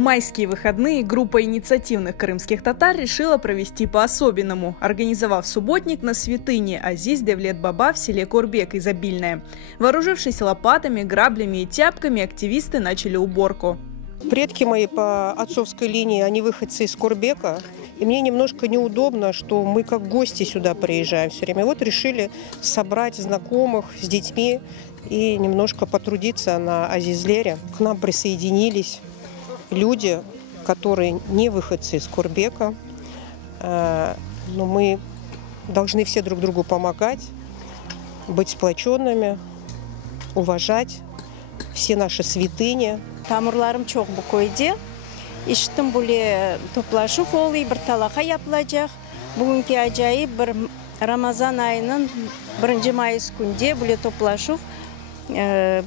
Майские выходные группа инициативных крымских татар решила провести по-особенному, организовав субботник на святыне Азиз Девлет-Баба в селе Корбек Изобильное. Вооружившись лопатами, граблями и тяпками, активисты начали уборку. Предки мои по отцовской линии, они выходцы из Корбека. И мне немножко неудобно, что мы как гости сюда приезжаем все время. Вот решили собрать знакомых с детьми и немножко потрудиться на Азизлере. К нам присоединились люди, которые не выходцы из Корбека. Но мы должны все друг другу помогать, быть сплоченными, уважать все наши святыни. Тамырларым çok bu koydu. İşte böyle toplaşıp oluyor, bir talaka yapılacak. Bugünkü acayip bir Ramazan ayının 1 Mayıs günde böyle toplaşıp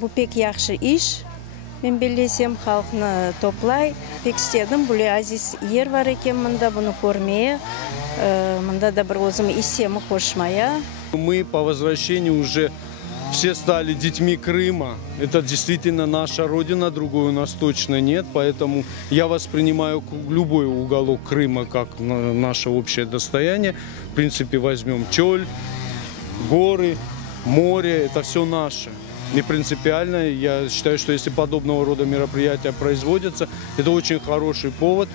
bu pek yaxşı iş. Ben bilesem halkını toplay. Pek istedim böyle aziz yer var eкен mında bunu görmeye. Mında da bir özüm isemi hoşmaya. Мы по возвращению уже все стали детьми Крыма. Это действительно наша родина, другой у нас точно нет. Поэтому я воспринимаю любой уголок Крыма как наше общее достояние. В принципе, возьмем Чоль, горы, море. Это все наше. Не принципиально. Я считаю, что если подобного рода мероприятия производятся, это очень хороший повод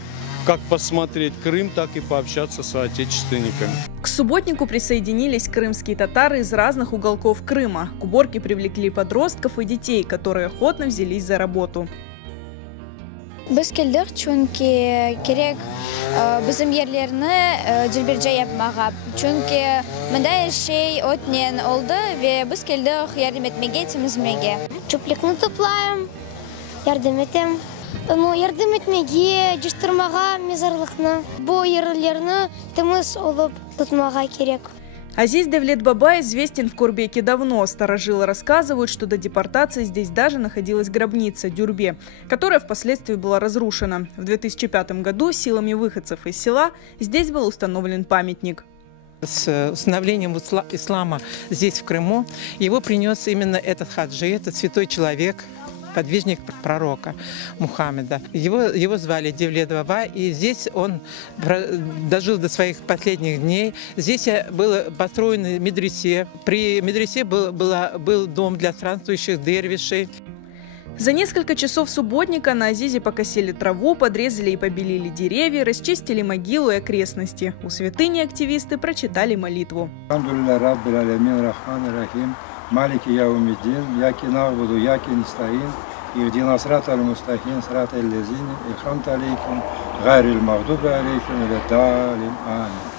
как посмотреть Крым, так и пообщаться с соотечественниками. К субботнику присоединились крымские татары из разных уголков Крыма. К уборке привлекли подростков и детей, которые охотно взялись за работу. Biz keldik çünkü gerek bizim yerlerini dürbirce yapmağa. Çünkü bunday şey ötnen oldu ve biz keldik yardım etmeye, temizlemeye. Çöpлекni toplayım, yardım edeyim. Yardım etmeye, cıştırmağa mezarlıkны, bu yerlerini temiz olup tutmağa gerek. Азиз Девлет-Баба известен в Корбеке давно. Старожилы рассказывают, что до депортации здесь даже находилась гробница Дюрбе, которая впоследствии была разрушена. В 2005 году силами выходцев из села здесь был установлен памятник. С установлением ислама здесь, в Крыму, его принес именно этот хаджи, этот святой человек, подвижник пророка Мухаммеда. Его звали Девлет-Баба, и здесь он дожил до своих последних дней. Здесь был построен медресе. При медресе был дом для странствующих дервишей. За несколько часов субботника на Азизе покосили траву, подрезали и побелили деревья, расчистили могилу и окрестности. У святыни активисты прочитали молитву. Малики яумиддин, яки набуду, яки нистаин, ихдина сратал мустахин, сратал лезин, илхамт алейкум, гайрил магдуби алейкум, или далим, амин.